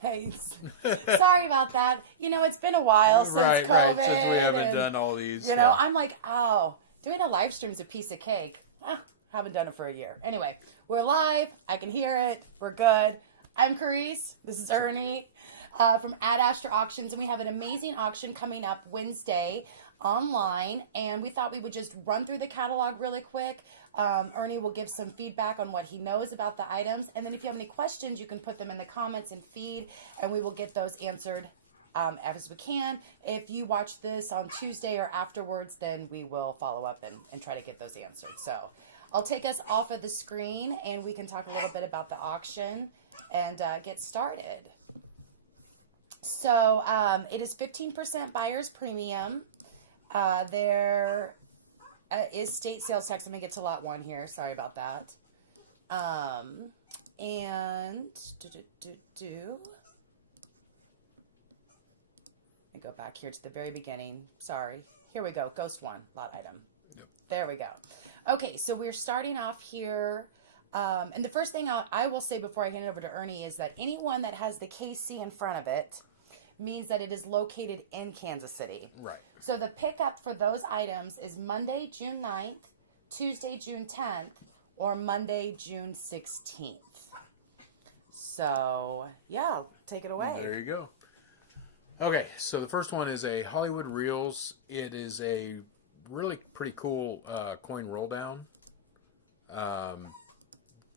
Hey, sorry about that. It's been a while since COVID. Right. Since we haven't done all these. I'm like, doing a live stream is a piece of cake. Haven't done it for a year. Anyway, we're live. I can hear it. We're good. I'm Carice. This is Ernie from Ad Astra Auctions, and we have an amazing auction coming up Wednesday online, and we thought we would just run through the catalog really quick. Ernie will give some feedback on what he knows about the items, and then if you have any questions, you can put them in the comments and feed, and we will get those answered as we can. If you watch this on Tuesday or afterwards, then we will follow up and try to get those answered. So I'll take us off of the screen, and we can talk a little bit about the auction and get started. So it is 15% buyer's premium. There is state sales tax. Let me get to lot one here. Sorry about that. And let me go back here to the very beginning. Sorry. Here we go. Ghost one, lot item. Yep. There we go. Okay, so we're starting off here. And the first thing I will say before I hand it over to Ernie is that anyone that has the KC in front of it means that it is located in Kansas City. Right. So the pickup for those items is Monday, June 9th, Tuesday, June 10th, or Monday, June 16th. So, yeah, take it away. There you go. Okay, so the first one is a Hollywood Reels. It is a really pretty cool coin roll down.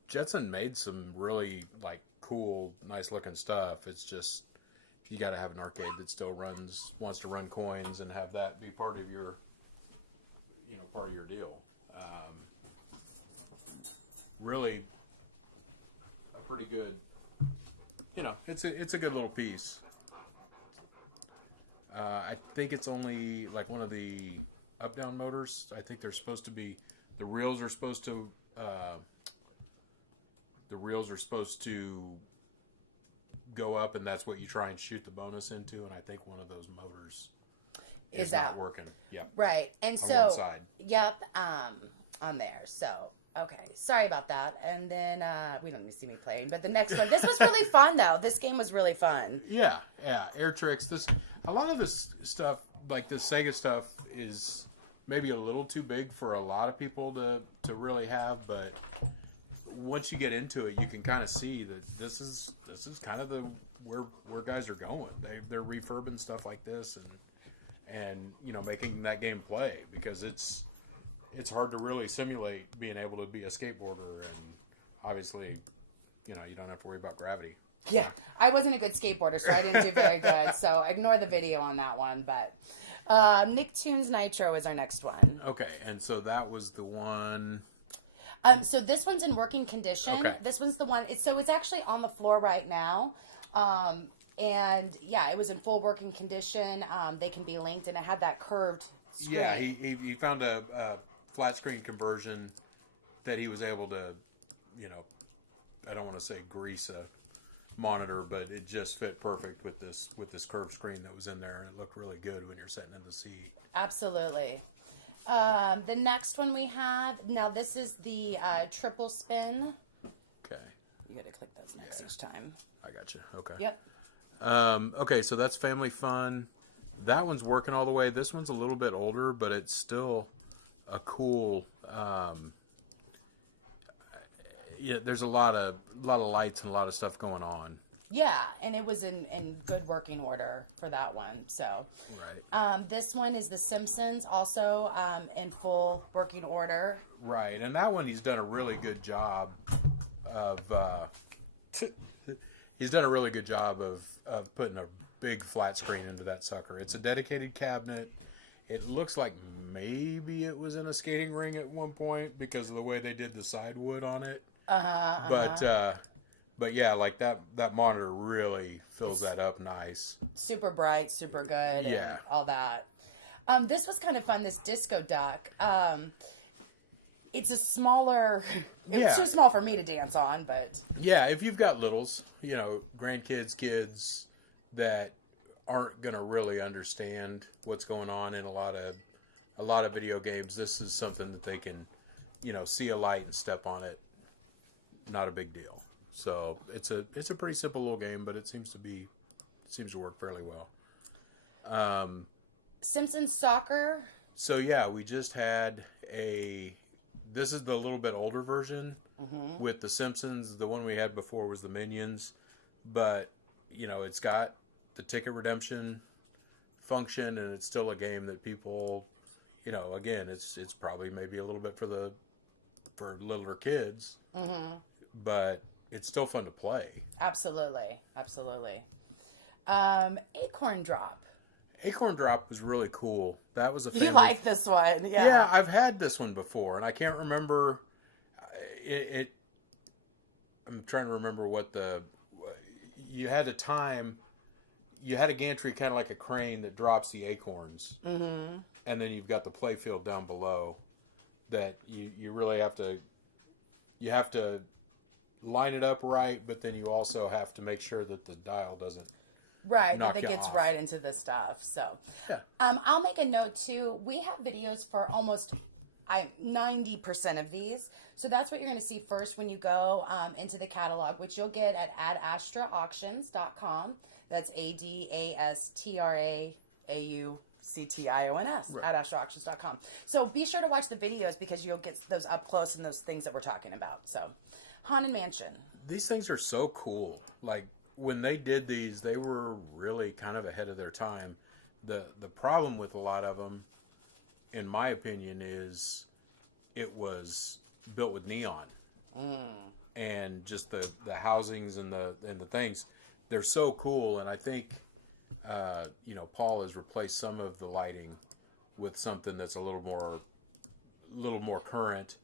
Jetson made some really cool, nice looking stuff. It's just you got to have an arcade that still wants to run coins and have that be part of your deal. Really a pretty good, it's a good little piece. I think it's only one of the up-down motors. I think they're supposed to be, the reels are supposed to go up, and that's what you try and shoot the bonus into, and I think one of those motors is not working. Yep. Right. And on so one side. Yep, on there. So okay. Sorry about that. And then we don't need to see me playing, but the next one. This was really fun though. This game was really fun. Yeah. Air Tricks. A lot of this stuff, like this Sega stuff, is maybe a little too big for a lot of people to really have, but once you get into it, you can kind of see that this is kind of where guys are going. They're refurbing stuff like this and making that game play, because it's hard to really simulate being able to be a skateboarder, and obviously you don't have to worry about gravity. Yeah, I wasn't a good skateboarder, so I didn't do very good. So ignore the video on that one. But Nicktoons Nitro is our next one. Okay, and so that was the one. So this one's in working condition. Okay. This one's the one. It's actually on the floor right now. And yeah, it was in full working condition. They can be linked, and it had that curved screen. Yeah, he found a flat screen conversion that he was able to, I don't want to say grease a monitor, but it just fit perfect with this curved screen that was in there, and it looked really good when you're sitting in the seat. Absolutely. The next one we have, now this is the triple spin. Okay. You got to click those next each time. I got you. Okay. Yep. Okay, so that's Family Fun. That one's working all the way. This one's a little bit older, but it's still a cool. There's a lot of lights and a lot of stuff going on. Yeah, and it was in good working order for that one. So, right. This one is The Simpsons, also in full working order. Right, and that one he's done a really good job of. He's done a really good job of putting a big flat screen into that sucker. It's a dedicated cabinet. It looks like maybe it was in a skating ring at one point because of the way they did the side wood on it. But yeah, that monitor really fills that up nice. Super bright, super good, yeah, and all that. This was kind of fun, this Disco Duck. It's a smaller... It's too small for me to dance on, but... Yeah, if you've got littles, grandkids, kids that aren't going to really understand what's going on in a lot of video games, this is something that they can, see a light and step on it. Not a big deal. So it's a pretty simple little game, but it seems to work fairly well. Simpsons Soccer. So yeah, we just had this is the little bit older version with the Simpsons. The one we had before was the Minions, but it's got the ticket redemption function, and it's still a game that people, again, it's probably maybe a little bit for littler kids, but it's still fun to play. Absolutely. Acorn Drop. Acorn Drop was really cool. That was a family. You like this one, yeah? Yeah, I've had this one before, and I can't remember it. I'm trying to remember you had a time. You had a gantry kind of like a crane that drops the acorns, and then you've got the play field down below that you really have to. You have to line it up right, but then you also have to make sure that the dial doesn't. Right, knock that it you gets off. right into the stuff. So, Yeah. I'll make a note too. We have videos for almost 90% of these. So that's what you're going to see first when you go into the catalog, which you'll get at adastraauctions.com. That's ADASTRAAUCTIONS, Right. adastraauctions.com. So be sure to watch the videos because you'll get those up close and those things that we're talking about. So, Haunted Mansion. These things are so cool. Like, when they did these, they were really kind of ahead of their time. The problem with a lot of them, in my opinion, is it was built with neon, and just the housings and the things. They're so cool, and I think Paul has replaced some of the lighting with something that's a little more current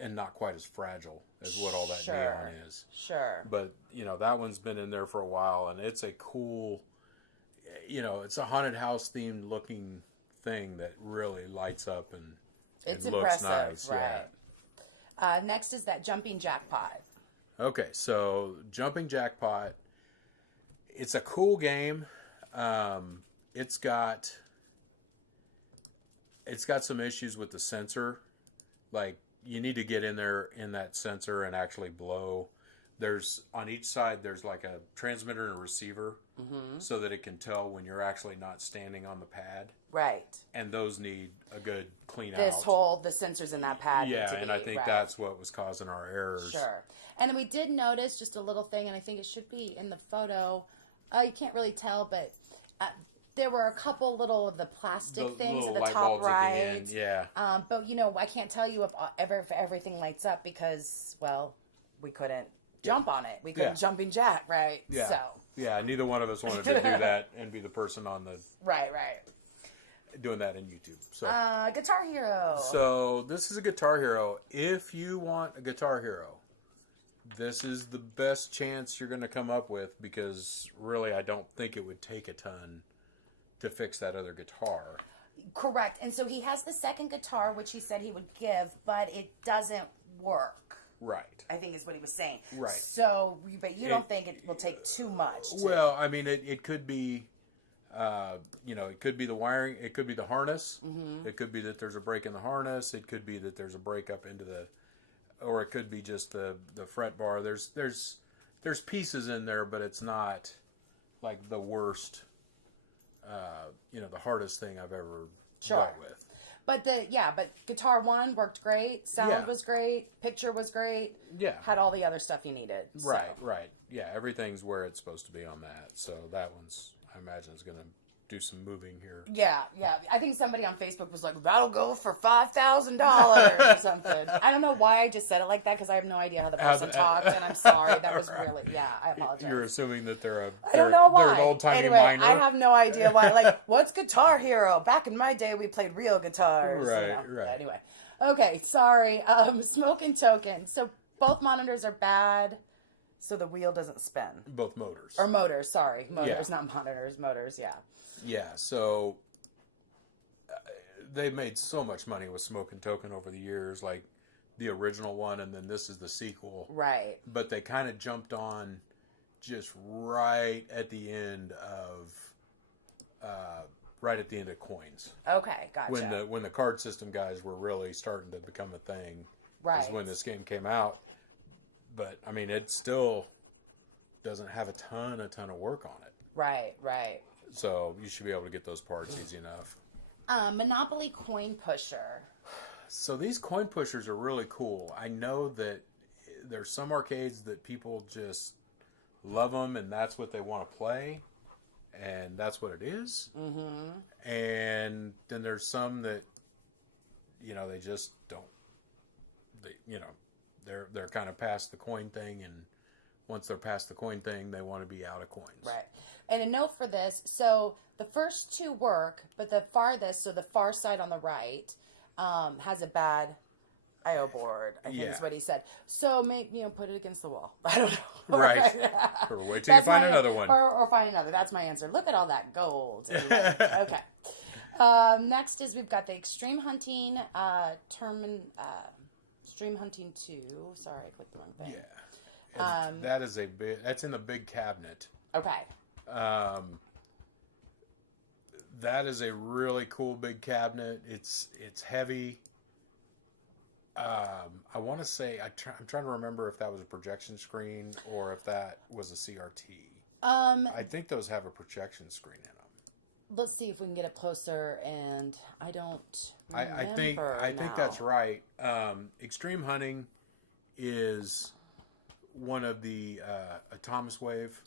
and not quite as fragile as what all that neon is. Sure. But that one's been in there for a while, and it's a cool, it's a haunted house themed looking thing that really lights up and It's looks impressive, nice. right? Yeah. Next is that Jumping Jackpot. Okay, so Jumping Jackpot. It's a cool game. It's got some issues with the sensor. Like, you need to get in there in that sensor and actually blow. There's on each side, there's like a transmitter and a receiver, so that it can tell when you're actually not standing on the pad. Right. And those need a good clean out. The sensors in that pad. Yeah, need to and be, I think right. that's what was causing our errors. Sure. And then we did notice just a little thing, and I think it should be in the photo. You can't really tell, but there were a couple little of the plastic things little at the light top bulbs right. at the end, yeah. But I can't tell you if everything lights up because, well, we couldn't jump on it. We couldn't jumping jack, right? Yeah. So. Yeah, neither one of us wanted to do that and be the person on the Right. doing that in YouTube. So Guitar Hero. So this is a Guitar Hero. If you want a Guitar Hero, this is the best chance you're going to come up with, because really I don't think it would take a ton to fix that other guitar. Correct. And so he has the second guitar, which he said he would give, but it doesn't work. Right. I think is what he was saying. Right. So, but you don't think it will take too much? Well, I mean, it could be, it could be the wiring. It could be the harness. Mm-hmm. It could be that there's a break in the harness. It could be that there's a break up into or it could be just the fret bar. There's pieces in there, but it's not like the worst, the hardest thing I've ever dealt with. But Guitar 1 worked great. Sound was great. Picture was great. Yeah. Had all the other stuff you needed. Right. Yeah, everything's where it's supposed to be on that. So that one's, I imagine, is going to do some moving here. Yeah. I think somebody on Facebook was like, that'll go for $5,000 or something. I don't know why I just said it like that, because I have no idea how the person talked, and I'm sorry. That was really, I apologize. You're assuming that they're I don't know why. They're an old-timey anyway, miner. I have no idea why. Like, what's Guitar Hero? Back in my day, we played real guitars. Right. Anyway. Okay, sorry. Smoking Token. So both monitors are bad, so the wheel doesn't spin. Both motors. Or motors, sorry. Motors, not monitors. Motors, yeah. Yeah, so they've made so much money with Smoking Token over the years, like the original one, and then this is the sequel. Right. But they kind of jumped on just right at the end of Coins. Okay, gotcha. When the card system guys were really starting to become a thing, right, is when this game came out. but I mean, it still doesn't have a ton of work on it. Right, right. So you should be able to get those parts easy enough. Monopoly Coin Pusher. So these coin pushers are really cool. I know that there's some arcades that people just love them and that's what they want to play. And that's what it is. Mm-hmm. And then there's some that, they just don't. They're kind of past the coin thing, and once they're past the coin thing, they want to be out of coins. Right. And a note for this: so the first two work, but the farthest, so the far side on the right, has a bad I/O board. I think is what he said. So maybe put it against the wall. I don't know. Right. Or wait till you find another one. Or find another. That's my answer. Look at all that gold. Okay. Next is we've got the Extreme Hunting Extreme Hunting 2. Sorry, I clicked the wrong thing. Yeah. And that's in the big cabinet. Okay. That is a really cool big cabinet. It's heavy. I want to say I'm trying to remember if that was a projection screen or if that was a CRT. I think those have a projection screen in them. Let's see if we can get up closer. And I don't. I think that's right. Extreme Hunting is one of the Thomas Wave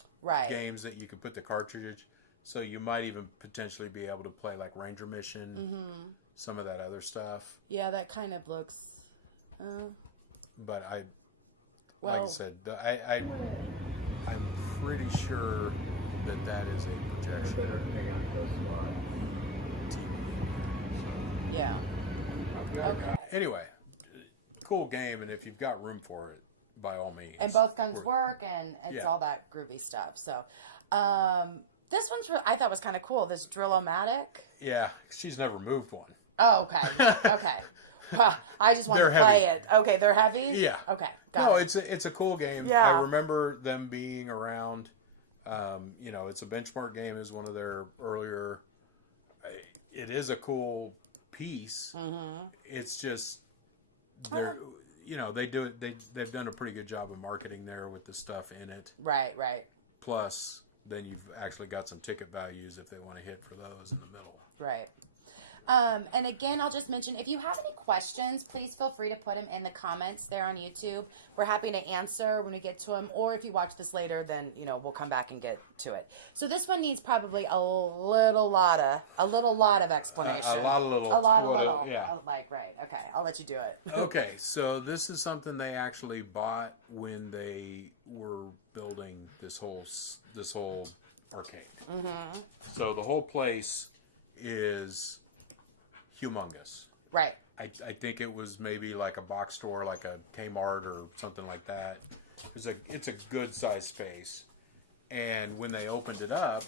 games that you could put the cartridge. So you might even potentially be able to play like Ranger Mission, some of that other stuff. Yeah, that kind of looks. But like I said, I'm pretty sure that is a projection. Yeah. Okay. Anyway, cool game, and if you've got room for it, by all means. And both guns work, and it's all that groovy stuff. So, this one's I thought was kind of cool. This Drill-O-Matic. Yeah, she's never moved one. Oh, okay. Okay. I just want to play it. Okay, they're heavy? Yeah. Okay, it's a cool game. Yeah. I remember them being around. It's a Benchmark game is one of their earlier. It is a cool piece. Mm-hmm. It's just they're they've done a pretty good job of marketing there with the stuff in it. Right, right. Plus, then you've actually got some ticket values if they want to hit for those in the middle. Right. And again, I'll just mention, if you have any questions, please feel free to put them in the comments there on YouTube. We're happy to answer when we get to them. Or if you watch this later, then, we'll come back and get to it. So this one needs probably a lot of explanation. A lot of little. Yeah. Right. Okay. I'll let you do it. Okay. So this is something they actually bought when they were building this whole arcade. Mm-hmm. So the whole place is humongous. Right. I think it was maybe like a box store, like a Kmart or something like that. It's a good sized space. And when they opened it up,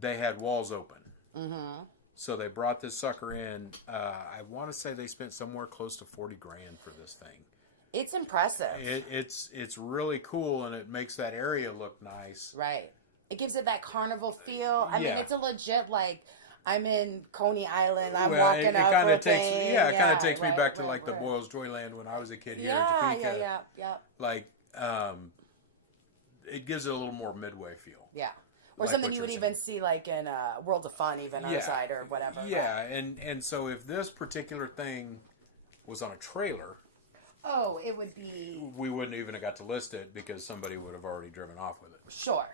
they had walls open. Mm-hmm. So they brought this sucker in. I want to say they spent somewhere close to $40,000 for this thing. It's impressive. It's really cool, and it makes that area look nice. Right. It gives it that carnival feel. I mean, it's a legit I'm in Coney Island. I'm walking up. It kind of takes me back to the Boyle's Joyland when I was a kid here in Topeka. Yeah. Like, it gives it a little more Midway feel. Yeah. Or something you would even see like in World of Fun, even outside or whatever. Yeah, and so if this particular thing was on a trailer, it would be. We wouldn't even have got to list it because somebody would have already driven off with it. Sure.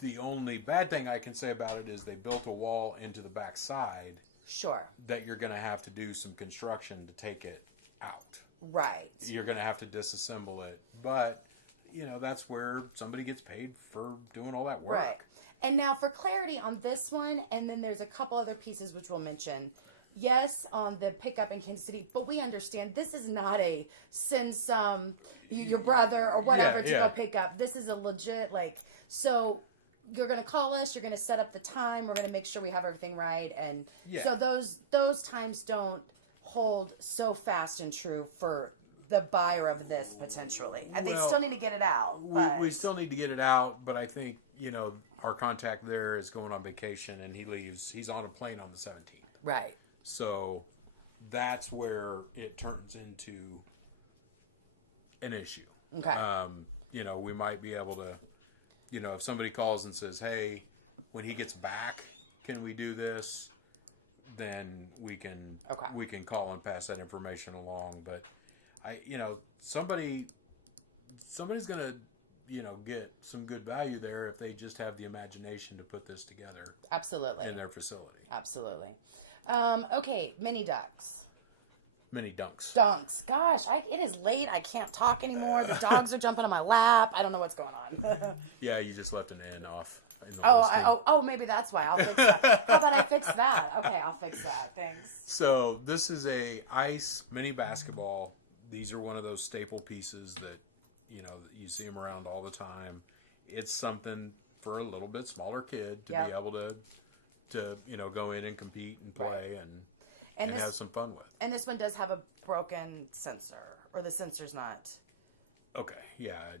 The only bad thing I can say about it is they built a wall into the back side. Sure. That you're going to have to do some construction to take it out. Right. You're going to have to disassemble it. But, that's where somebody gets paid for doing all that work. Right. And now for clarity on this one, and then there's a couple other pieces which we'll mention. Yes, on the pickup in Kansas City, but we understand this is not a send your brother or whatever to go pick up. This is a legit, so you're going to call us, you're going to set up the time, we're going to make sure we have everything right. And so those times don't hold so fast and true for the buyer of this potentially. And they still need to get it out. We still need to get it out, but I think, our contact there is going on vacation and he's on a plane on the 17th. Right. So that's where it turns into an issue. Okay. We might be able to, if somebody calls and says, "Hey, when he gets back, can we do this?" Then we can call and pass that information along. But somebody's gonna get some good value there if they just have the imagination to put this together. Absolutely. In their facility. Absolutely. Okay, mini ducks. Mini dunks. Dunks. Gosh, it is late. I can't talk anymore. The dogs are jumping on my lap. I don't know what's going on. Yeah, you just left an N off in the listing. Maybe that's why. I'll fix that. How about I fix that? Okay, I'll fix that. Thanks. So this is a ice mini basketball. These are one of those staple pieces that you see them around all the time. It's something for a little bit smaller kid to be able to go in and compete and play and have some fun with. And this one does have a broken sensor, or the sensor's not. Okay, yeah.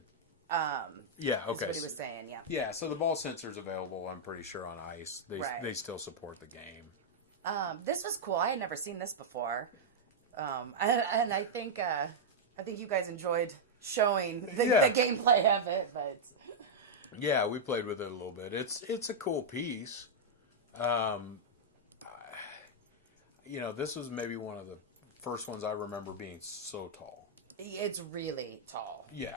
Yeah, okay. That's what he was saying, yeah. Yeah, so the ball sensor's available, I'm pretty sure, on ice. They still support the game. This was cool. I had never seen this before. And I think you guys enjoyed showing the gameplay of it, but yeah, we played with it a little bit. It's a cool piece. This was maybe one of the first ones I remember being so tall. It's really tall. Yeah,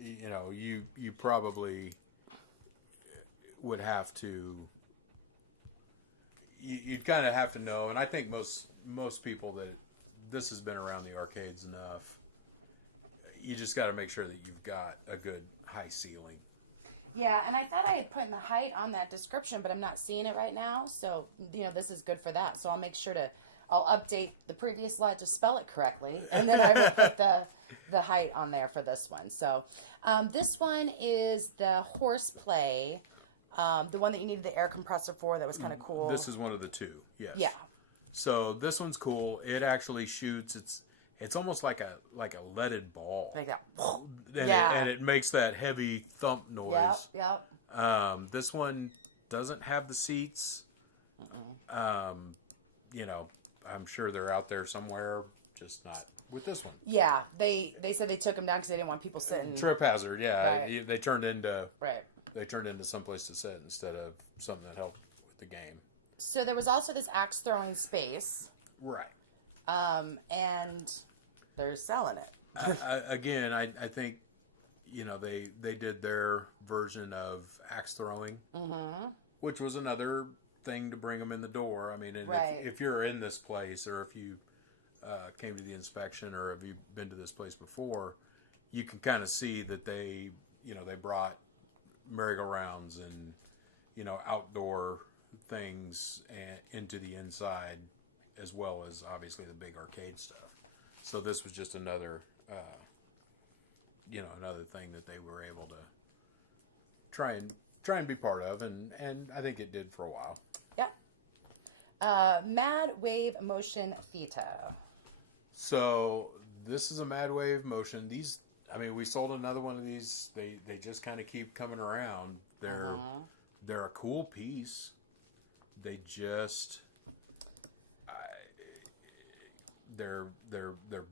you probably would have to. You'd kind of have to know, and I think most people that this has been around the arcades enough. You just got to make sure that you've got a good high ceiling. Yeah, and I thought I had put in the height on that description, but I'm not seeing it right now. So, this is good for that. So I'll make sure I'll update the previous slide to spell it correctly. And then I will put the height on there for this one. So this one is the Horseplay, the one that you needed the air compressor for that was kind of cool. This is one of the two, yes. Yeah. So this one's cool. It actually shoots. It's almost like a leaded ball. Like that. And it makes that heavy thump noise. Yep. This one doesn't have the seats. I'm sure they're out there somewhere, just not with this one. Yeah, they said they took them down because they didn't want people sitting. Trip hazard, yeah. Right. They turned into someplace to sit instead of something that helped with the game. So there was also this axe throwing space. Right. And they're selling it. Again, I think, they did their version of axe throwing, which was another thing to bring them in the door. I mean, and if you're in this place, or if you came to the inspection, or have you been to this place before, you can kind of see that they brought merry-go-rounds and, outdoor things into the inside, as well as obviously the big arcade stuff. So this was just another, another thing that they were able to try and be part of, and I think it did for a while. Yeah. Mad Wave Motion Theta. So this is a Mad Wave Motion. We sold another one of these. They just kind of keep coming around. They're a cool piece. They just. They're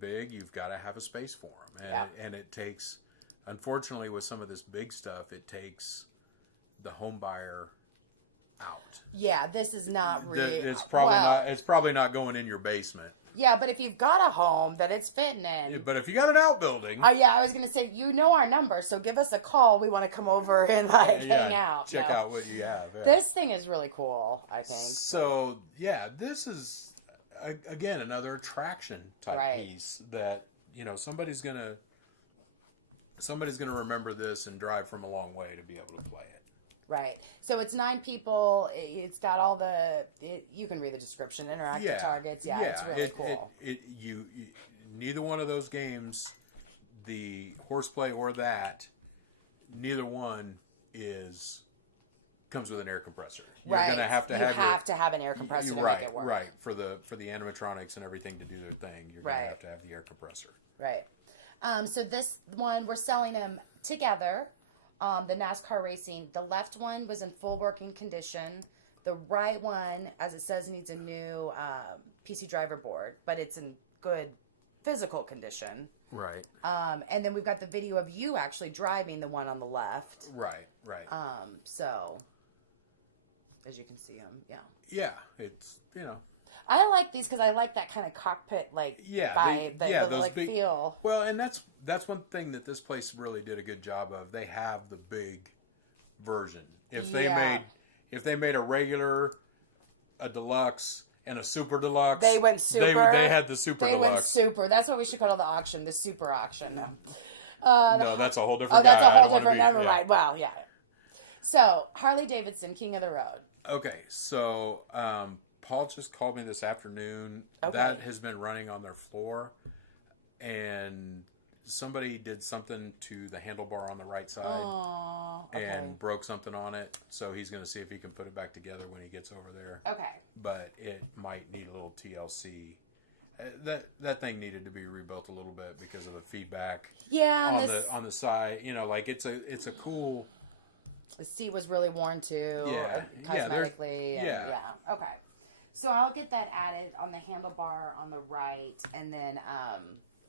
big. You've got to have a space for them, and it takes. Unfortunately, with some of this big stuff, it takes the home buyer out. Yeah, this is not really. It's probably not. It's probably not going in your basement. Yeah, but if you've got a home that it's fitting in. But if you got an outbuilding. I was going to say, our number, so give us a call. We want to come over and hang out. Check out what you have. Yeah. This thing is really cool, I think. So, this is, again, another attraction type piece that, somebody's going to remember this and drive from a long way to be able to play it. Right. So it's 9 people. It's got all you can read the description, interactive targets. Yeah, it's really cool. Neither one of those games, the Horseplay or that, neither one comes with an air compressor. You're going to have to have an air compressor to make it work. Right. For the animatronics and everything to do their thing, you're going to have the air compressor. Right. So this one, we're selling them together. The NASCAR racing. The left one was in full working condition. The right one, as it says, needs a new PC driver board, but it's in good physical condition. Right. And then we've got the video of you actually driving the one on the left. Right. Right. So, as you can see him, yeah. Yeah, it's, you know. I like these because I like that kind of cockpit, like, vibe, those like, big, feel. Well, and that's one thing that this place really did a good job of. They have the big version. If they made a regular, a deluxe, and a super deluxe, they went super. They had the super deluxe. They went super. That's what we should call the auction, the super auction. No, that's a whole different. That's guy. a whole different. Never mind. Well, yeah. So Harley Davidson, King of the Road. Okay, so Paul just called me this afternoon. Okay. That has been running on their floor, and somebody did something to the handlebar on the right side and broke something on it. So he's going to see if he can put it back together when he gets over there. Okay. But it might need a little TLC. That thing needed to be rebuilt a little bit because of the feedback. Yeah, on the side, you know, like it's a cool. The seat was really worn too. Yeah, cosmetically. yeah. Okay. So I'll get that added on the handlebar on the right, and then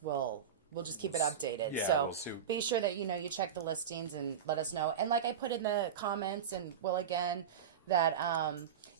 we'll just keep it updated. Yeah, so we'll see. Be sure that you check the listings and let us know. And like I put in the comments, and will again, that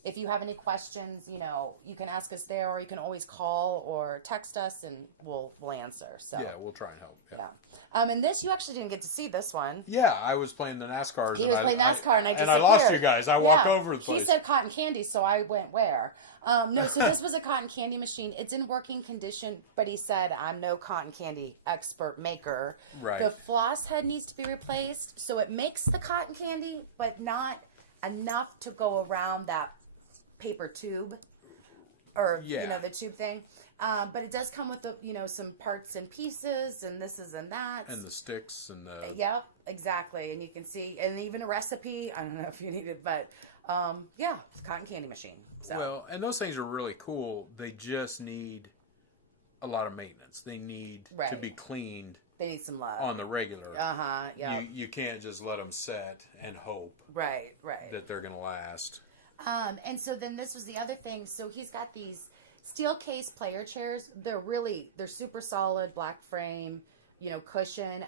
if you have any questions, you can ask us there, or you can always call or text us, and we'll answer. So yeah, we'll try and help. Yeah. And this, you actually didn't get to see this one. Yeah, I was playing the NASCARs. He was playing NASCAR, and I disappeared. I lost you guys. I walked over the place. He said cotton candy, so I went where? No, so this was a cotton candy machine. It's in working condition, but he said, I'm no cotton candy expert maker. Right. The floss head needs to be replaced, so it makes the cotton candy, but not enough to go around that paper tube, or, the tube thing. But it does come with the, some parts and pieces, and this is and that. And the sticks and the... Yep, exactly. And you can see, and even a recipe. I don't know if you need it, but it's a cotton candy machine. So. Well, and those things are really cool. They just need a lot of maintenance. They need to be cleaned. They need some love. On the regular. Yeah. You can't just let them set and hope. Right. That they're going to last. And so then this was the other thing. So he's got these steel case player chairs. They're super solid, black frame, cushion.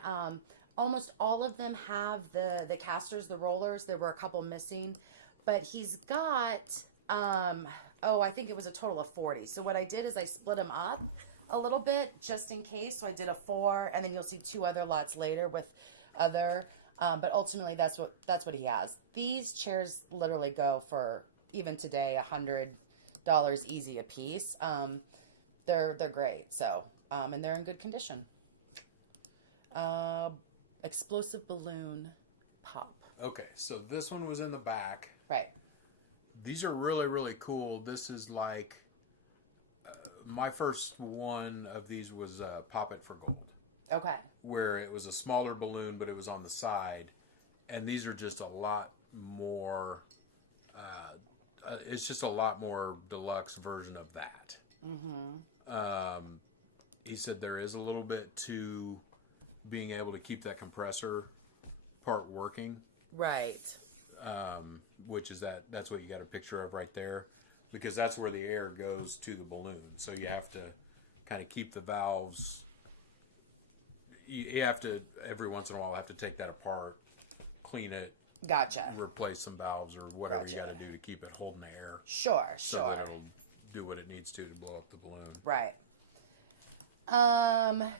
Almost all of them have the casters, the rollers. There were a couple missing, but he's got, I think it was a total of 40. So what I did is I split them up a little bit just in case. So I did a 4, and then you'll see 2 other lots later with other, but ultimately that's what he has. These chairs literally go for, even today, $100 easy a piece. They're great. So, and they're in good condition. Explosive balloon pop. Okay, so this one was in the back. Right. These are really, really cool. This is like, my first one of these was Pop It for Gold. Okay. Where it was a smaller balloon, but it was on the side. And these are just a lot more, it's just a lot more deluxe version of that. Mm-hmm. He said there is a little bit to being able to keep that compressor part working. Right. Which is that's what you got a picture of right there, because that's where the air goes to the balloon. So you have to kind of keep the valves. You have to, every once in a while, have to take that apart, clean it. Gotcha. Replace some valves or whatever you got to do to keep it holding the air. Sure. So that it'll do what it needs to blow up the balloon. Right.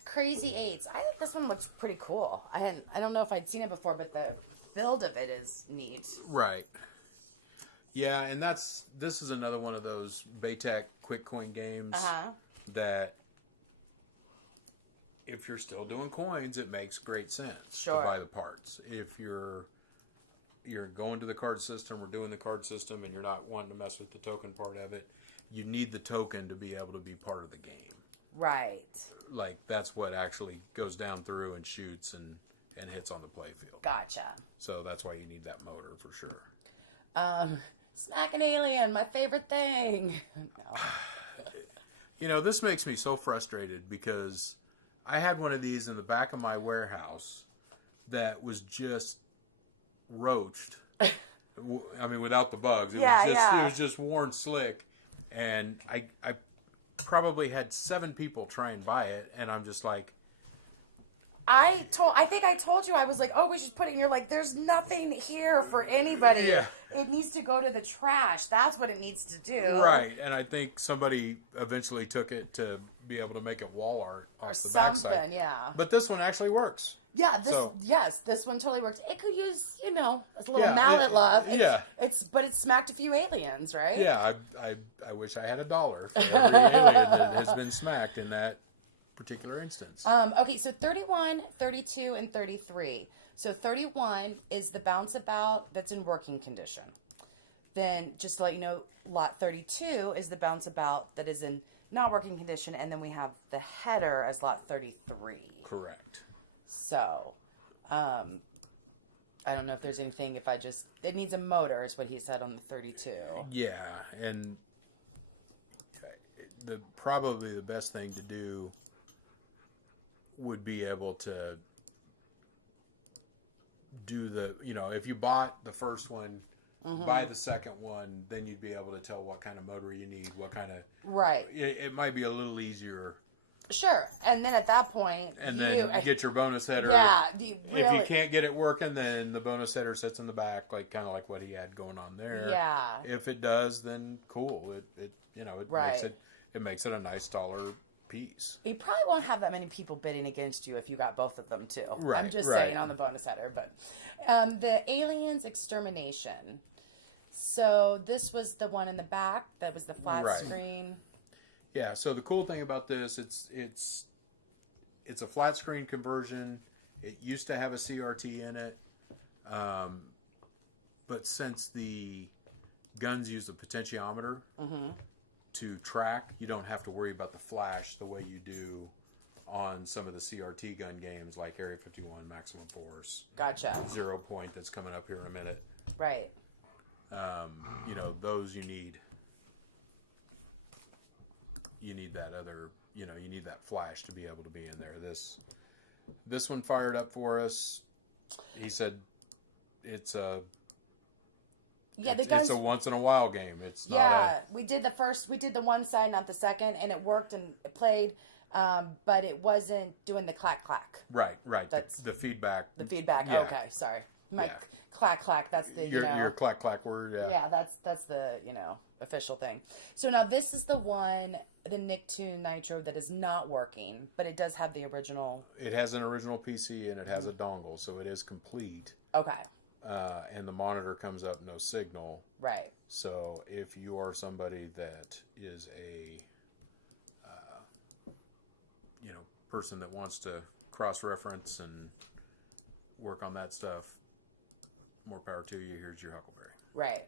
Crazy Eights. I think this one looks pretty cool. I don't know if I'd seen it before, but the build of it is neat. Right. Yeah, and this is another one of those Baytech quick coin games that if you're still doing coins, it makes great sense to buy the parts. If you're going to the card system or doing the card system and you're not wanting to mess with the token part of it, you need the token to be able to be part of the game. Right. Like, that's what actually goes down through and shoots and hits on the playfield. Gotcha. So that's why you need that motor for sure. Smack an alien, my favorite thing. No. This makes me so frustrated because I had one of these in the back of my warehouse that was just roached. I mean, without the bugs. It was just worn slick. And I probably had 7 people try and buy it, and I'm just like, I think I told you, I was like, oh, we should put it, and you're like, there's nothing here for anybody. Yeah. It needs to go to the trash. That's what it needs to do. right. And I think somebody eventually took it to be able to make it wall art Or off the something, backside. yeah. But this one actually works. Yeah, So- yes, this one totally works. It could use, a little Yeah, mallet love. yeah. But it smacked a few aliens, right? Yeah, I wish I had $1 for every alien that has been smacked in that particular instance. Okay, so 31, 32, and 33. So 31 is the bounce about that's in working condition. Then, just to let you know, lot 32 is the bounce about that is in not working condition, and then we have the header as lot 33. Correct. So, I don't know if there's anything, it needs a motor is what he said on the 32. Yeah, and probably the best thing to do would be able to do if you bought the first one, buy the second one, then you'd be able to tell what kind of motor you need, what kind of... Right. It might be a little easier. Sure. And then at that point... And then you get your bonus header. Yeah. If you can't get it working, then the bonus header sits in the back, kind of like what he had going on there. Yeah. If it does, then cool. It Right. makes it a nice taller piece. You probably won't have that many people bidding against you if you got both of them too. Right, I'm just right. saying on the bonus header. But the Aliens Extermination. So this was the one in the back that was the flat Right. screen. Yeah. So the cool thing about this, it's a flat screen conversion. It used to have a CRT in it, but since the guns use a potentiometer to track, you don't have to worry about the flash the way you do on some of the CRT gun games like Area 51, Maximum Force, Gotcha. 0 Point that's coming up here in a minute. Right. Those you need that other, you need that flash to be able to be in there. This one fired up for us. He said it's a it's a once in a while game. It's not we did the one side, not the second, and it worked and it played, but it wasn't doing the clack clack. right. That's The feedback. The feedback. Yeah. Okay, sorry. My Yeah. clack clack. That's the Your clack clack word. Yeah, that's the official thing. So now this is the one, the Nicktoon Nitro, that is not working, but it does have the original. It has an original PC and it has a dongle, so it is complete. Okay. And the monitor comes up no signal. Right. So if you are somebody that is a person that wants to cross-reference and work on that stuff, more power to you. Here's your Huckleberry. Right.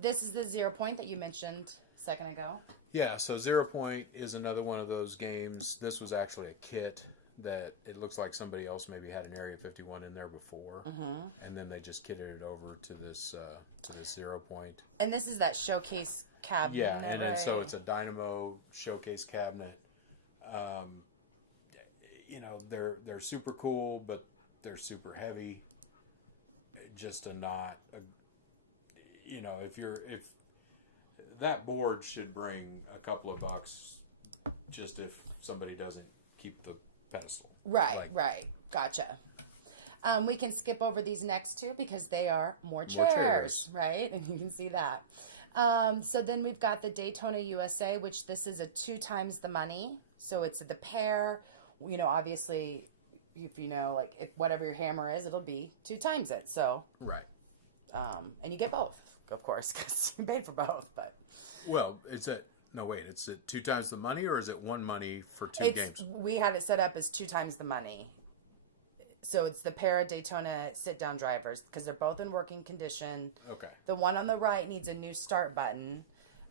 This is the 0 Point that you mentioned a second ago. Yeah, so 0 Point is another one of those games. This was actually a kit that it looks like somebody else maybe had an Area 51 in there before, and then they just kitted it over to this 0 Point. And this is that showcase cabinet. Yeah, and then so right? it's a Dynamo showcase cabinet. They're super cool, but they're super heavy. Just if that board should bring a couple of bucks, just if somebody doesn't keep the pedestal. Right. Gotcha. We can skip over these next two because they are more chairs, right? And you can see that. So then we've got the Daytona USA, which this is a 2 times the money. So it's the pair, obviously, if if whatever your hammer is, it'll be 2 times it. So, Right. And you get both, of course, because you paid for both. But Well, it's at 2 times the money, or is it one money for 2 games? We have it set up as 2 times the money. So it's the pair of Daytona sit-down drivers because they're both in working condition. Okay. The one on the right needs a new start button.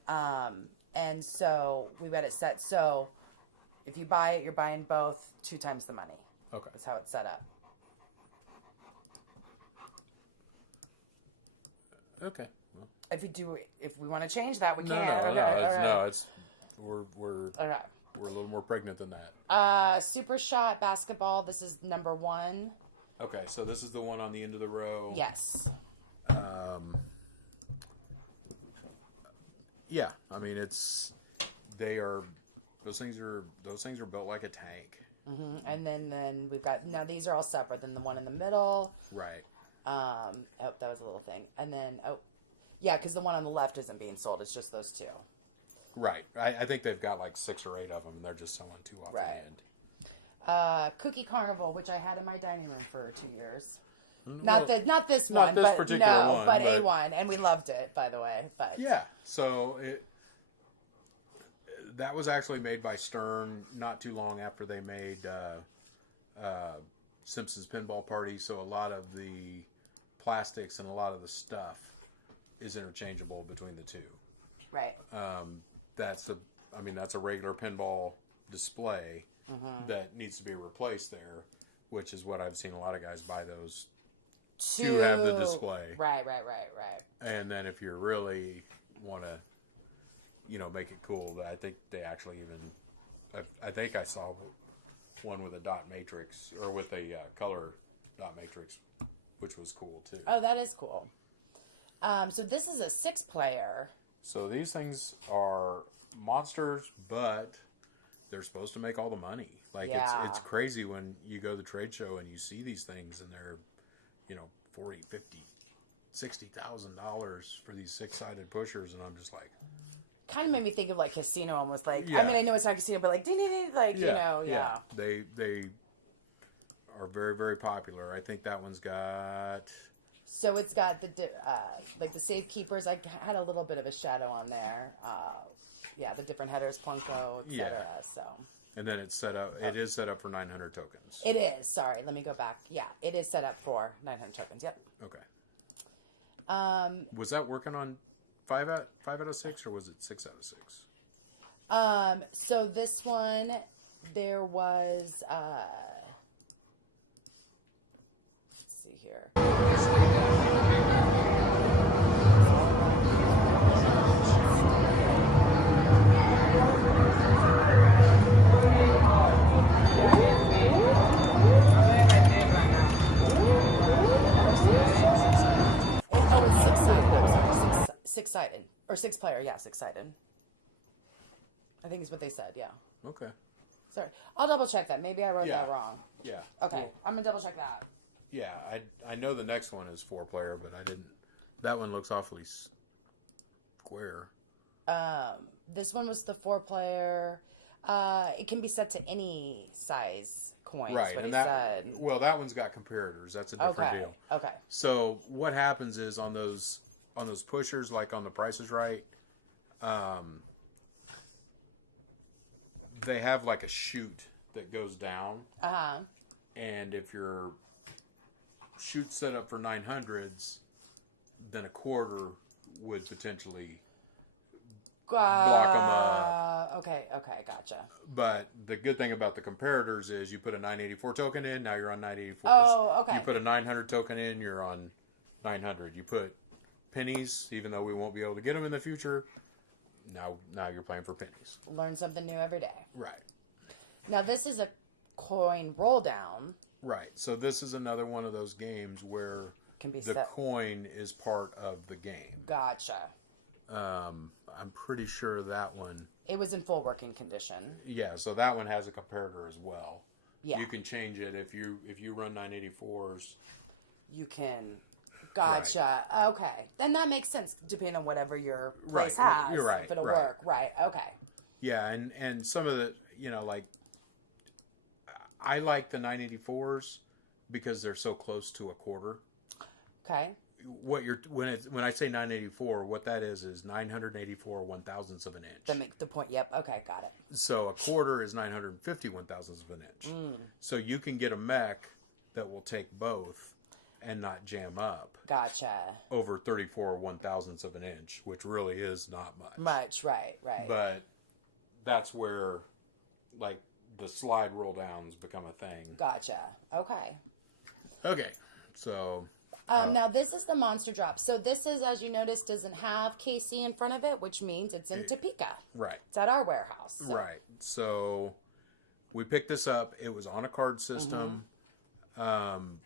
And so we've got it set. So if you buy it, you're buying both 2 times the money. Okay. That's how it's set up. Okay. Well, If we want to change that, we no, can. no, Okay, no. all It's, right. no, it's Okay. we're a little more pregnant than that. Super Shot Basketball. This is number 1. Okay, so this is the one on the end of the row. Yes. Yeah, I mean it's they are those things are built like a tank. And then we've got, now these are all separate than the one in the middle. Right. Oh, that was a little thing. And then, yeah, because the one on the left isn't being sold. It's just those two. Right. I think they've got like 6 or 8 of them. And they're just selling 2 off Right. the end. Cookie Carnival, which I had in my dining room for 2 years. Well, not this not one, this but particular no, one, but but- A1, and we loved it, by the way. But Yeah. So that was actually made by Stern not too long after they made Simpsons Pinball Party. So a lot of the plastics and a lot of the stuff is interchangeable between the two. right, That's a regular pinball display that needs to be replaced there, which is what I've seen a lot of guys buy those to have the display. Right. And then if you really want to, make it cool, I think they actually even, I think I saw one with a dot matrix or with a color dot matrix, which was cool too. Oh, that is cool. So this is a 6-player. So these things are monsters, but they're supposed to make all the money. Like Yeah. it's crazy when you go to the trade show and you see these things and they're, $40, $50, $60,000 for these 6-sided pushers, and I'm just like, Kind of made me think of like casino, almost like. Yeah. I mean, I know it's not casino, but like ding, ding, ding, like yeah. They are very, very popular. I think that one's got. So it's got the like the safekeepers. I had a little bit of a shadow on there. Yeah, the different headers, Plunko, etc. Yeah. So And then it's set up. It is set up for 900 tokens. it is. Sorry, let me go back. Yeah, it is set up for 900 tokens. Yep. Okay. Was that working on 5 out of 6, or was it 6 out of 6? So this one, there was. Let's see here. Oh, it's 6-sided. I'm sorry, 6-sided or 6-player. Yeah, 6-sided. I think is what they said. Yeah. Okay. Sorry, I'll double check that. Maybe I wrote Yeah. that wrong. Yeah. Okay, Cool. I'm gonna double check that. Yeah, I know the next one is 4-player, but I didn't. That one looks awfully square. This one was the 4-player. It can be set to any size coin. Right, Is what and he that said. well, that one's got comparators. That's a different Okay. deal. Okay. So what happens is on those pushers, like on the Price is Right, they have like a chute that goes down, and if your chute set up for 900s, then a quarter would potentially block them up. Okay. Gotcha. But the good thing about the comparators is you put a 984 token in, now you're on 984s. Oh, okay. You put a 900 token in, you're on 900. You put pennies, even though we won't be able to get them in the future, now you're playing for pennies. Learn something new every day. Right. Now this is a coin roll down. Right. So this is another one of those games where Can be the set. coin is part of the game. Gotcha. I'm pretty sure that one. It was in full working condition. Yeah. So that one has a comparator as well. Yeah. You can change it if you run 984s. You can. Gotcha. Okay. Then that makes sense depending on whatever your Right. place has. You're right, If it'll right. work. Right. Okay. Yeah, and some of the, like, I like the 984s because they're so close to a quarter. Okay. When I say 984, what that is 984 1,000ths of an inch. That makes the point. Yep. Okay. Got it. So a quarter is 950 1,000ths of an inch. So you can get a mech that will take both and not jam up Gotcha. over 34 1,000ths of an inch, which really is not much. Much. Right. But that's where, like, the slide roll downs become a thing. Gotcha. Okay. Okay, so Now this is the monster drop. So this is, as you notice, doesn't have KC in front of it, which means it's in Topeka. right, It's at our warehouse. So. right. So we picked this up. It was on a card system. I'm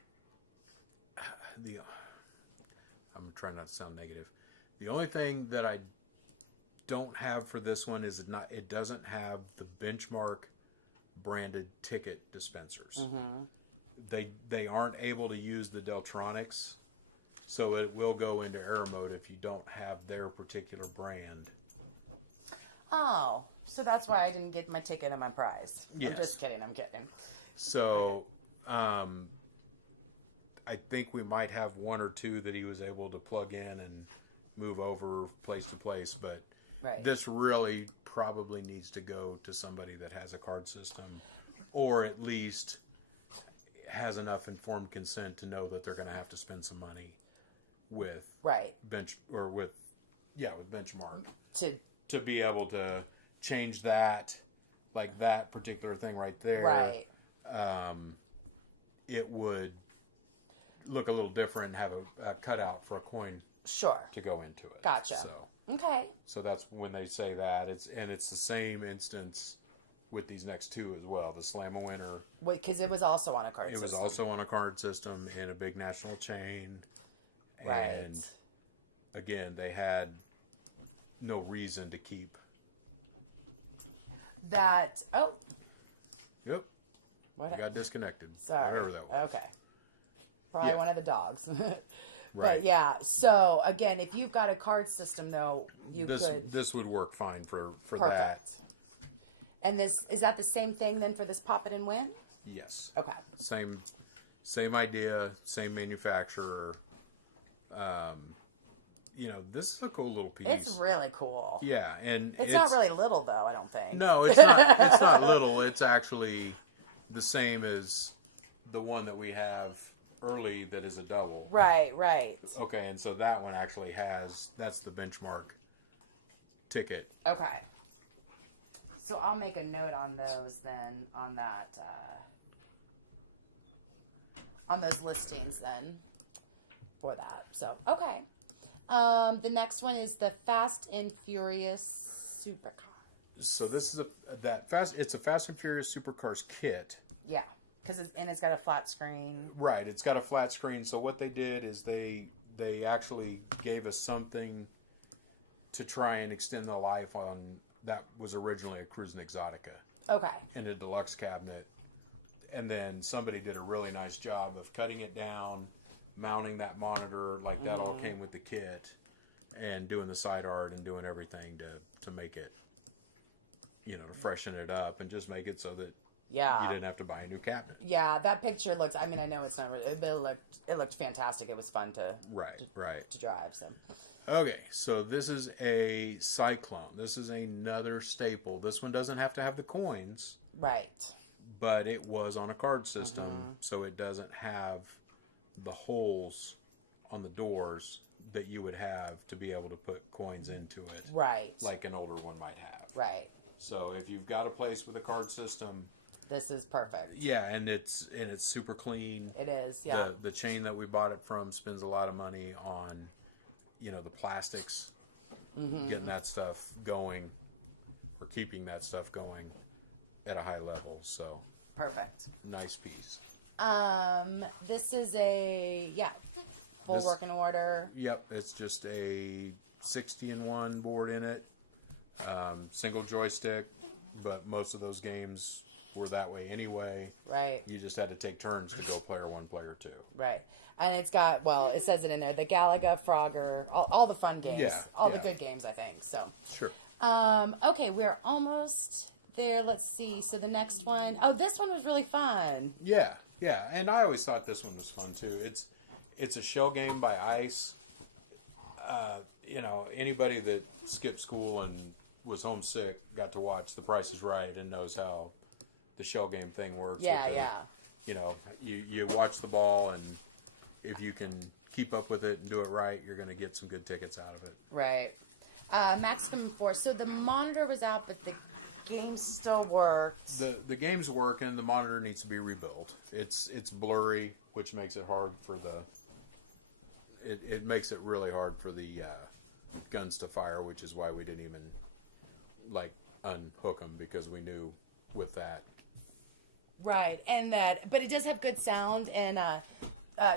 trying not to sound negative. The only thing that I don't have for this one is it doesn't have the Benchmark branded ticket dispensers. They aren't able to use the Deltronics, so it will go into error mode if you don't have their particular brand. Oh, so that's why I didn't get my ticket and my prize. Yes. I'm just kidding. I'm kidding. So, I think we might have one or two that he was able to plug in and move over place to place, but Right. this really probably needs to go to somebody that has a card system, or at least has enough informed consent to know that they're going to have to spend some money with Right. with Benchmark To to be able to change that, like that particular thing right there. right. It would look a little different and have a cutout for a coin Sure. to go into it. Gotcha. Okay. So that's when they say that. It's the same instance with these next two as well. The Slam-A-Winner, Because it was also on a card it system. was also on a card system in a big national chain. Right. And again, they had no reason to keep. That. Oh. Yep. What? I got disconnected. Sorry. Whatever that was. Okay. Probably Yeah. one of the dogs. Right. But yeah. So again, if you've got a card system, though, you This could. this would work fine for that. Perfect. And is that the same thing then for this Pop It and Win? Yes. Okay. Same idea, same manufacturer. This is a cool little piece. It's really cool. Yeah, and It's not really little though, I don't think. No, it's not. It's not little. It's actually the same as the one that we have early that is a double. Right, right. Okay, and so that one actually that's the Benchmark ticket. Okay. So I'll make a note on those then, on that, on those listings then, for that. So, okay. The next one is the Fast and Furious Supercar. So this is it's a Fast and Furious Supercars kit. Yeah, because it's got a flat screen. Right, it's got a flat screen. So what they did is they actually gave us something to try and extend the life on that was originally a Cruisin' Exotica Okay. in a deluxe cabinet. And then somebody did a really nice job of cutting it down, mounting that monitor, like that all came with the kit, and doing the side art and doing everything to make it, to freshen it up and just make it so that Yeah. you didn't have to buy a new cabinet. Yeah, that picture looks. I mean, I know it's not, but it looked fantastic. It was fun to Right. to drive. So Okay, so this is a Cyclone. This is another staple. This one doesn't have to have the coins, right. but it was on a card system, so it doesn't have the holes on the doors that you would have to be able to put coins into it, Right. like an older one might have. Right. So if you've got a place with a card system, This is perfect. yeah, and it's super clean. It is. Yeah. The chain that we bought it from spends a lot of money on, the plastics, getting that stuff going, or keeping that stuff going at a high level. So Perfect. nice piece. This is full This- working order. Yep, it's just a 60-in-1 board in it, single joystick, but most of those games were that way anyway. Right. You just had to take turns to go player one, player two. Right. And it's got, it says it in there, the Galaga, Frogger, all the fun games. Yeah, All the yeah. good games, I think. So, Sure. okay, we're almost there. Let's see. So the next one, this one was really fun. Yeah, and I always thought this one was fun too. It's a shell game by Ice. Anybody that skipped school and was homesick got to watch The Price is Right and knows how the shell game thing works. Yeah, with you watch the ball, and if you can keep up with it and do it right, you're going to get some good tickets out of it. Right. Maximum Force. So the monitor was out, but the game still worked. The game's working. The monitor needs to be rebuilt. It's blurry, which makes it hard for it makes it really hard for the guns to fire, which is why we didn't even unhook them, because we knew with that. Right, but it does have good sound, and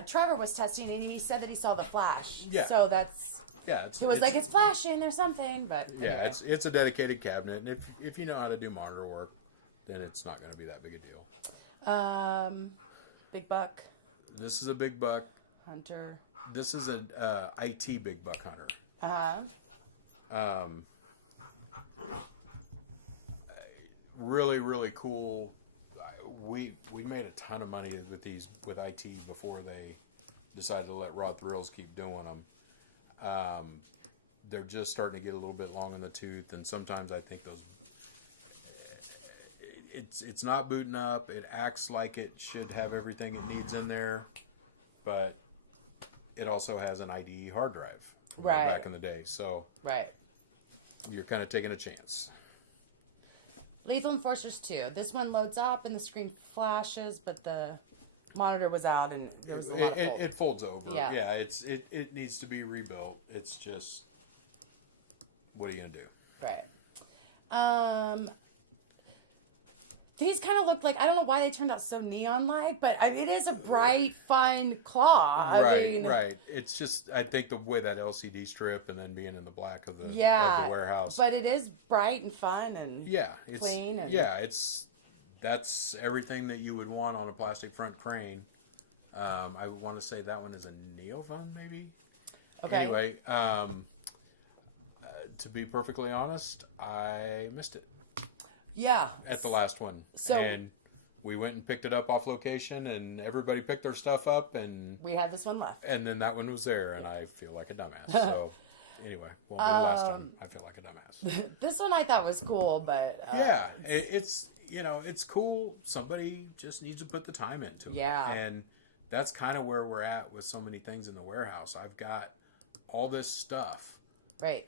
Trevor was testing, and he said that he saw the flash. Yeah. So that's Yeah, He was like, it's flashing or something, but yeah, anyway. it's a dedicated cabinet, and if you know how to do monitor work, then it's not going to be that big a deal. Big Buck This is a big buck. Hunter. This is an IT big buck hunter. Really, really cool. We made a ton of money with these with IT before they decided to let Raw Thrills keep doing them. They're just starting to get a little bit long in the tooth, and sometimes I think those. It's not booting up. It acts like it should have everything it needs in there, but it also has an IDE hard drive from Right. back in the day. So Right. you're kind of taking a chance. Lethal Enforcers 2. This one loads up and the screen flashes, but the monitor was out and there was a lot of fold. It folds over. Yeah. Yeah, it needs to be rebuilt. It's just, what are you gonna do? Right. These kind of look like, I don't know why they turned out so neon-like, but it is a bright, fine claw. Right. It's just, I think the way that LCD strip and then being in the black of the warehouse. But it is bright and fun and It's clean. And... Yeah, that's everything that you would want on a plastic front crane. I want to say that one is a Neofund, maybe. Okay. Anyway, to be perfectly honest, I missed it. Yeah. At the last one. So, and we went and picked it up off location, and everybody picked their stuff up, and we had this one left. And then that one was there, and I feel like a dumbass. So anyway, won't be the last time I feel like a dumbass. This one I thought was cool, but yeah, it's it's cool. Somebody just needs to put the time into it. Yeah. And that's kind of where we're at with so many things in the warehouse. I've got all this stuff. Right.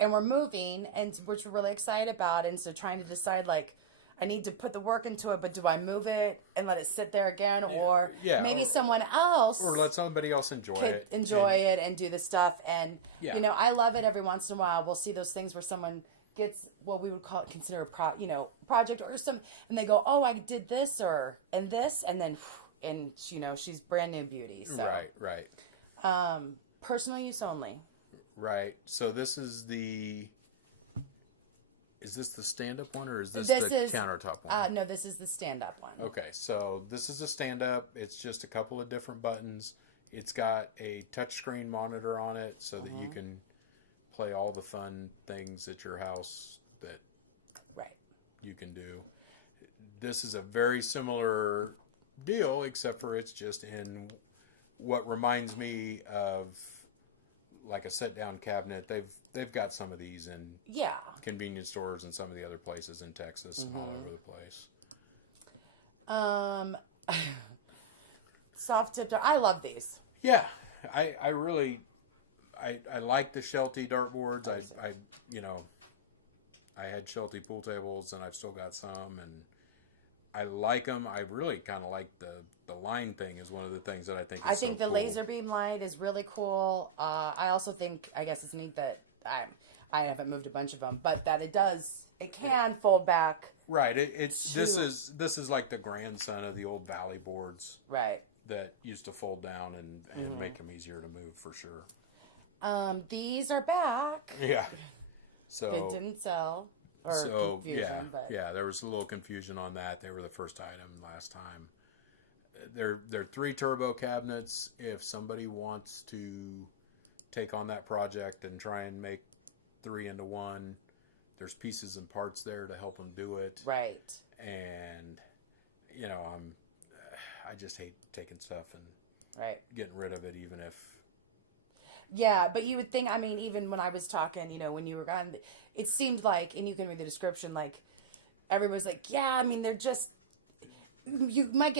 And we're moving, and which we're really excited about. And so trying to decide, like, I need to put the work into it, but do I move it and let it sit there again? Or maybe someone else. Or let somebody else enjoy it. Enjoy it and do the stuff. And, Yeah. I love it every once in a while. We'll see those things where someone gets what we would consider a project or some, and they go, oh, I did this and this, and then, and, she's brand new beauty. So. Right. Personal use only. Right. So this is is this the stand-up one, or is this This the is, countertop one? No, this is the stand-up one. Okay, so this is a stand-up. It's just a couple of different buttons. It's got a touchscreen monitor on it so that you can play all the fun things at your house that you can do. This is a very similar deal, except for it's just in what reminds me of like a sit-down cabinet. They've got some of these in convenience stores and some of the other places in Texas and all over the place. Soft tip. I love these. Yeah, I really like the Sheltie dartboards. I had Sheltie pool tables, and I've still got some, and I like them. I really kind of like the line thing is one of the things that I think is the cool. laser beam light is really cool. I also think, I guess it's neat that I haven't moved a bunch of them, but that it can fold back. Right. This is like the grandson of the old Valley boards. Right. That used to fold down and make them easier to move for sure. These are back. Yeah. So they didn't sell. Or confusion, yeah, there was a little confusion on that. They were the first item last time. They're 3 turbo cabinets. If somebody wants to take on that project and try and make 3 into 1, there's pieces and parts there to help them do it. Right. And I just hate taking stuff and getting rid of it, even if. Yeah, but you would think, even when I was talking, when you were gone, it seemed like, and you can read the description, like, everybody's like, yeah, they're just, you might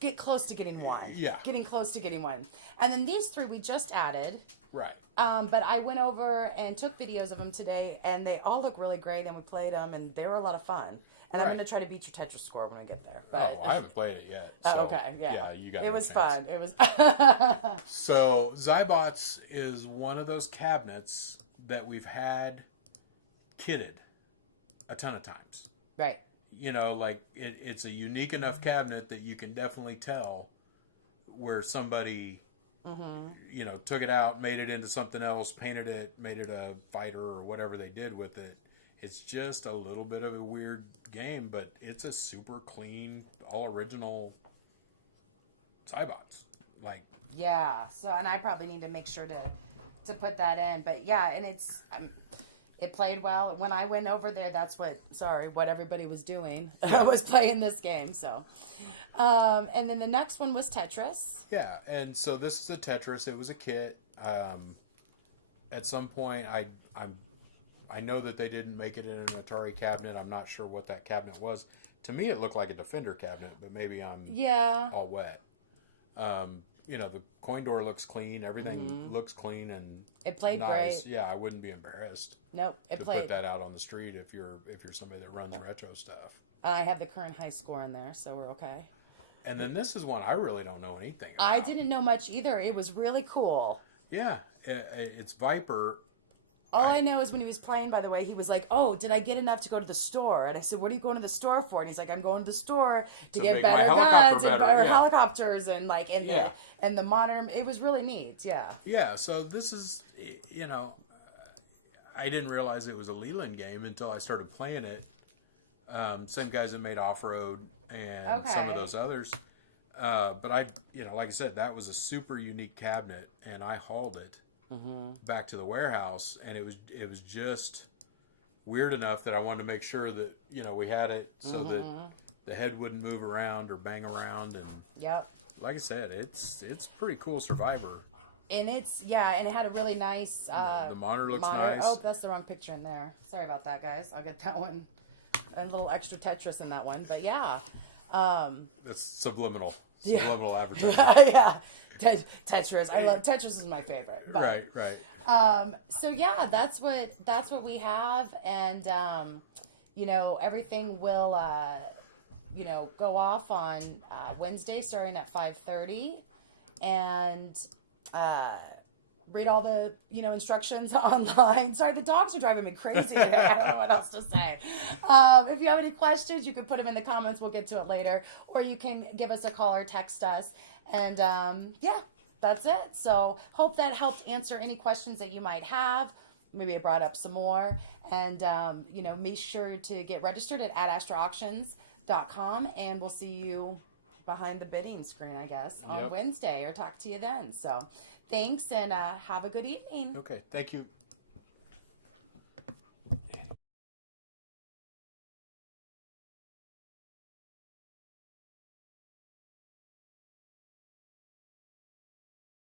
get close to getting one. Yeah. Getting close to getting one. And then these 3 we just added. Right. But I went over and took videos of them today, and they all look really great, and we played them, and they were a lot of fun. And I'm going to try to beat your Tetris score when we get there. But, I haven't played it yet. So, okay, yeah. Yeah, you got it. Was chance. fun. It was So, Zybots is one of those cabinets that we've had kitted a ton of times. Right. It's a unique enough cabinet that you can definitely tell where somebody you know, took it out, made it into something else, painted it, made it a fighter or whatever they did with it. It's just a little bit of a weird game, but it's a super clean, all original Cybots. Like, Yeah. So, and I probably need to make sure to put that in. But yeah, and it played well. When I went over there, that's what everybody was doing. I was playing this game. So, and then the next one was Tetris. yeah, and so this is a Tetris. It was a kit. At some point, I know that they didn't make it in an Atari cabinet. I'm not sure what that cabinet was. To me, it looked like a Defender cabinet, but maybe I'm all wet. You know, the coin door looks clean. Everything looks clean and It played nice. great. Yeah, I wouldn't be embarrassed Nope, it to played. put that out on the street if you're somebody that runs retro stuff. I have the current high score in there, so we're okay. And then this is one I really don't know anything about. I didn't know much either. It was really cool. Yeah, it's Viper. All I know is when he was playing, by the way, he was like, "Oh, did I get enough to go to the store?" And I said, "What are you going to the store for?" And he's like, "I'm going to the store to get make my better helicopter guns and better." better Yeah. helicopters and like Yeah. the modern." It was really neat. Yeah. Yeah, so this is, you know, I didn't realize it was a Leland game until I started playing it. Same guys that made Off Road and some of Okay. those others. But I, you know, like I said, that was a super unique cabinet, and I hauled it back to the warehouse, and it was just weird enough that I wanted to make sure that, you know, we had it so that the head wouldn't move around or bang around. And Yep. like I said, it's pretty cool Survivor. And and it had a really nice The monitor looks monitor. nice. Oh, that's the wrong picture in there. Sorry about that, guys. I'll get that one. A little extra Tetris in that one, but yeah. That's subliminal. Yeah. Subliminal advertising. Yeah. Tetris. I love Tetris is my favorite. But, Right. So yeah, that's what we have, and you know, everything will you know, go off on Wednesday starting at 5:30, and read all the, you know, instructions online. Sorry, the dogs are driving me crazy today. I don't know what else to say. If you have any questions, you can put them in the comments. We'll get to it later, or you can give us a call or text us. And yeah, that's it. So hope that helped answer any questions that you might have. Maybe I brought up some more. And you know, make sure to get registered at adastraauctions.com, and we'll see you behind the bidding screen, I guess, on Yep. Wednesday, or talk to you then. So thanks, and have a good evening. Okay. Thank you.